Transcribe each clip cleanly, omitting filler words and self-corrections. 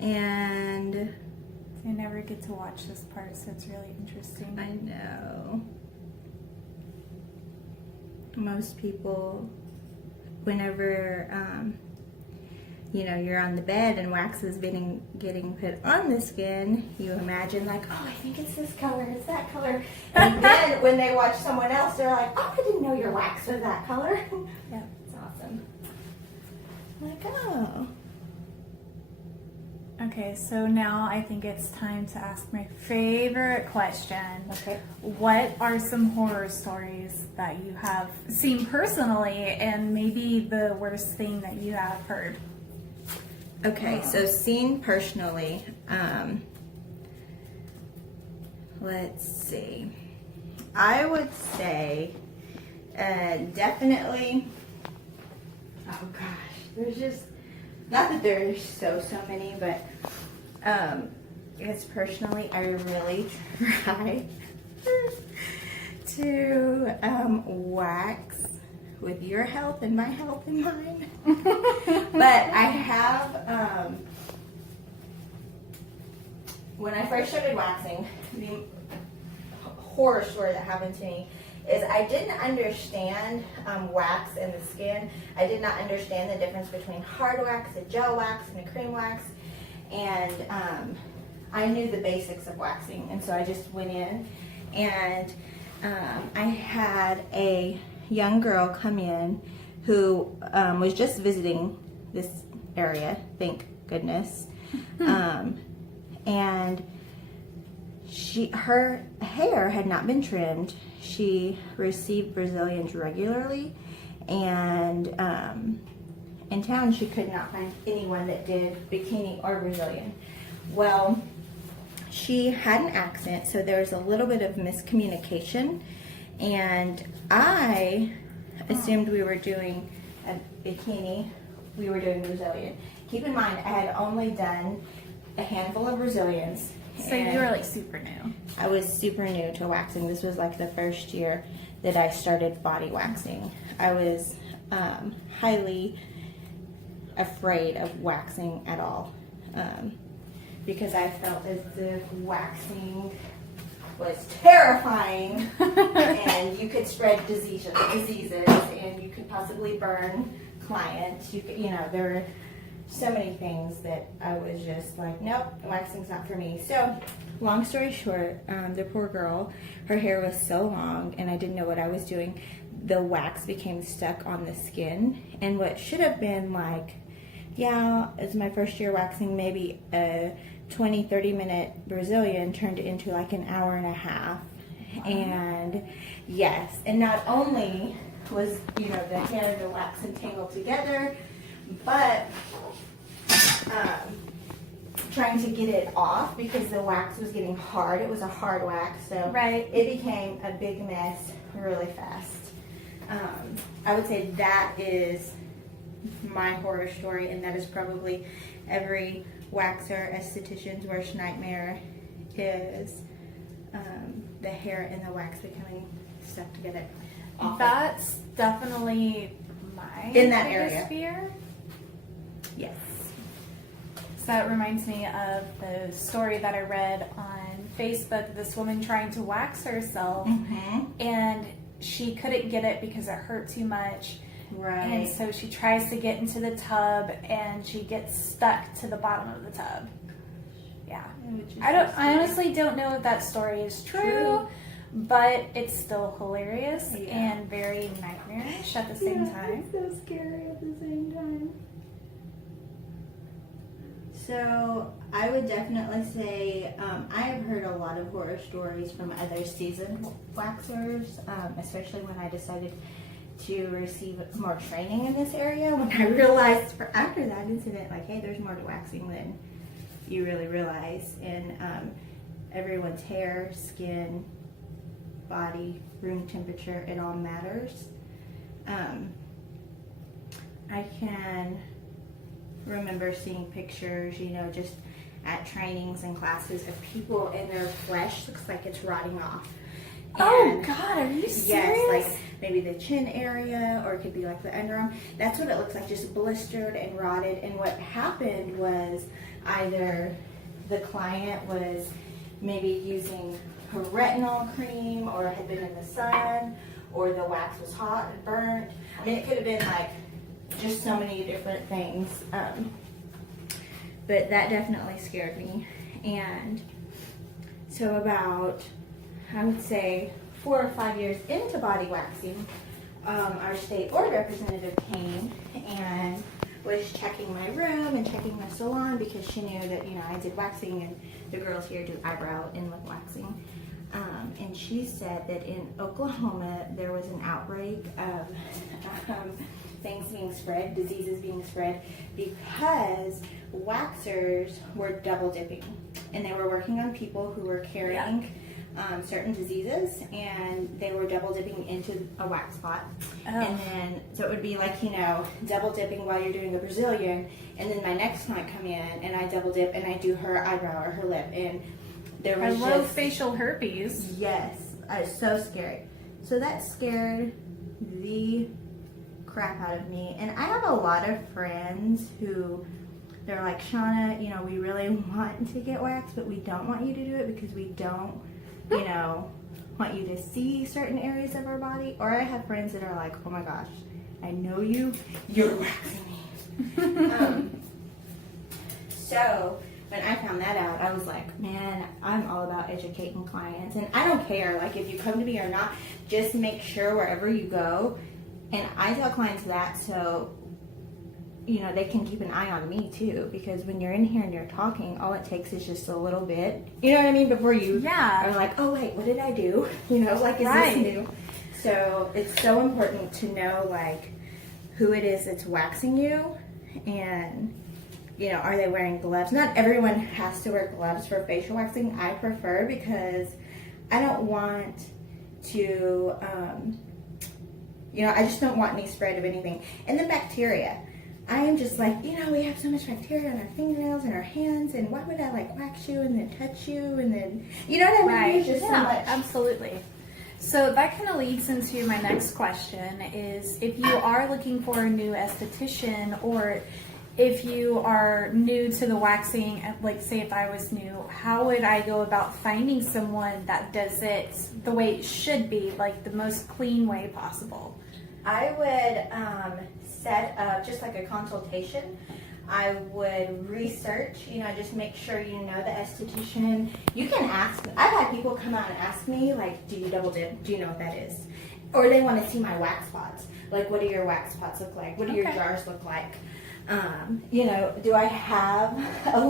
And I never get to watch this part, so it's really interesting. I know most people, whenever you're on the bed and wax is getting put on the skin, you imagine like, oh, I think it's this color, it's that color. And then when they watch someone else, they're like, oh, I didn't know your wax was that color. Yeah. It's awesome. Like, oh. Okay, so now I think it's time to ask my favorite question. Okay. What are some horror stories that you have seen personally, and maybe the worst thing that you have heard? Okay, so seen personally, let's see. I would say definitely, oh gosh, there's just, not that there's so many, but because personally I really try to wax with your health and my health in mind. But I have, when I first started waxing, the horror story that happened to me is I didn't understand wax and the skin. I did not understand the difference between hard wax, a gel wax, and a cream wax. And I knew the basics of waxing, and so I just went in, and I had a young girl come in who was just visiting this area, thank goodness. And her hair had not been trimmed. She received Brazilians regularly, and in town she could not find anyone that did Bikini or Brazilian. Well, she had an accent, so there was a little bit of miscommunication, and I assumed we were doing a Bikini, we were doing Brazilian. Keep in mind, I had only done a handful of Brazilians. So you were like super new. I was super new to waxing. This was like the first year that I started body waxing. I was highly afraid of waxing at all because I felt as if waxing was terrifying and you could spread diseases and you could possibly burn clients. There were so many things that I was just like, nope, waxing's not for me. So, long story short, the poor girl, her hair was so long and I didn't know what I was doing. The wax became stuck on the skin, and what should have been like, it's my first year waxing, maybe a 20-30 minute Brazilian turned into like an hour and a half. Wow. And yes, and not only was the hair and the wax entangled together, but trying to get it off because the wax was getting hard. It was a hard wax, so right. It became a big mess really fast. I would say that is my horror story, and that is probably every waxer, esthetician's worst nightmare is the hair and the wax becoming stuck together. Awful. That's definitely my in that biggest area. Fear. Yes. So that reminds me of the story that I read on Facebook. This woman trying to wax herself, and she couldn't get it because it hurt too much. Right. And so she tries to get into the tub, and she gets stuck to the bottom of the tub. Yeah. I honestly don't know if that story is true. But it's still hilarious and very nightmarish at the same time. It's so scary at the same time. So I would definitely say I've heard a lot of horror stories from other seasoned waxers, especially when I decided to receive more training in this area. When I realized after that incident, like, hey, there's more to waxing than you really realize. And everyone's hair, skin, body, room temperature, it all matters. I can remember seeing pictures, just at trainings and classes of people and their flesh looks like it's rotting off. Oh God, are you serious? Yes, like maybe the chin area, or it could be like the underarm. That's what it looks like, just blistered and rotted. And what happened was either the client was maybe using her retinol cream, or had been in the sun, or the wax was hot and burnt. I mean, it could have been like just so many different things. But that definitely scared me. And so about, I would say, 4 or 5 years into body waxing, our state board representative came and was checking my room and checking my salon, because she knew that, you know, I did waxing and the girls here do eyebrow and lip waxing. And she said that in Oklahoma there was an outbreak of things being spread, diseases being spread, because waxers were double dipping, and they were working on people who were carrying certain diseases, and they were double dipping into a wax spot. And then, so it would be like, you know, double dipping while you're doing a Brazilian, and then my next client come in and I double dip and I do her eyebrow or her lip, and there was just facial herpes. Yes, it's so scary. So that scared the crap out of me. And I have a lot of friends who, they're like, Shauna, you know, we really want to get waxed, but we don't want you to do it because we don't, you know, want you to see certain areas of our body. Or I have friends that are like, oh my gosh, I know you're waxing me. So when I found that out, I was like, man, I'm all about educating clients. And I don't care, like, if you come to me or not, just make sure wherever you go. And I tell clients that so, you know, they can keep an eye on me too. Because when you're in here and you're talking, all it takes is just a little bit, you know what I mean? Before you are like, oh wait, what did I do? You know, like, is this new? So it's so important to know, like, who it is that's waxing you, and, you know, are they wearing gloves? Not everyone has to wear gloves for facial waxing. I prefer, because I don't want to, you know, I just don't want any spread of anything. And the bacteria. I am just like, you know, we have so much bacteria on our fingernails and our hands, and why would I, like, wax you and then touch you and then, you know what I mean? Right. There's just so much. Absolutely. So that kind of leads into my next question is, if you are looking for a new esthetician, or if you are new to the waxing, like, say if I was new, how would I go about finding someone that does it the way it should be, like the most clean way possible? I would set up just like a consultation. I would research, you know, just make sure you know the esthetician. You can ask, I've had people come out and ask me, like, do you double dip? Do you know what that is? Or they want to see my wax spots. Like, what do your wax spots look like? What do your jars look like? You know, do they have a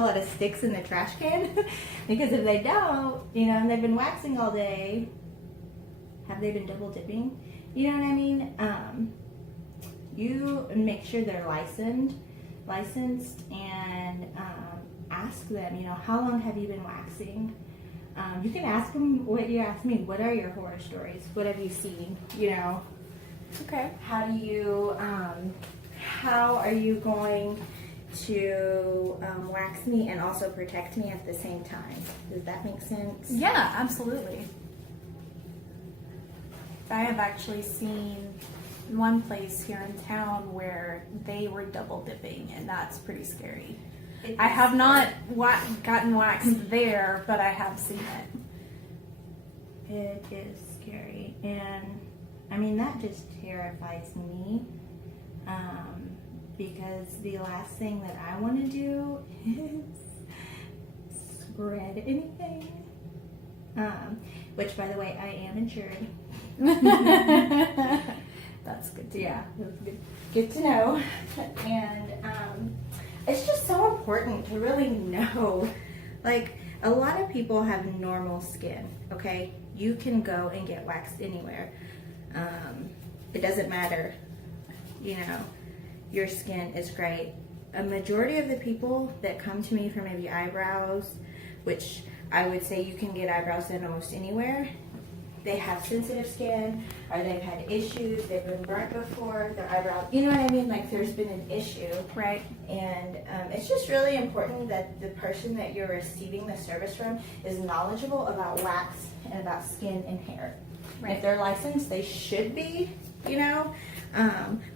lot of sticks in the trash can? Because if they don't, you know, and they've been waxing all day, have they been double dipping? You know what I mean? You make sure they're licensed, and ask them, you know, how long have you been waxing? You can ask them what you asked me. What are your horror stories? What have you seen? You know. Okay. How do you? How are you going to wax me and also protect me at the same time? Does that make sense? Yeah, absolutely. I have actually seen one place here in town where they were double dipping, and that's pretty scary. I have not gotten waxed there, but I have seen it. It is scary, and I mean, that just terrifies me, because the last thing that I want to do is spread anything. Which, by the way, I am insured. That's good to know. That's good to know. And it's just so important to really know. Like, a lot of people have normal skin, okay? You can go and get waxed anywhere. It doesn't matter. You know, your skin is great. A majority of the people that come to me for maybe eyebrows, which I would say you can get eyebrows done almost anywhere, they have sensitive skin, or they've had issues, they've been burnt before, their eyebrows, you know what I mean? Like there's been an issue. Right. And it's just really important that the person that you're receiving the service from is knowledgeable about wax and about skin and hair. Right. If they're licensed, they should be, you know,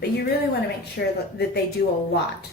but you really want to make sure that they do a lot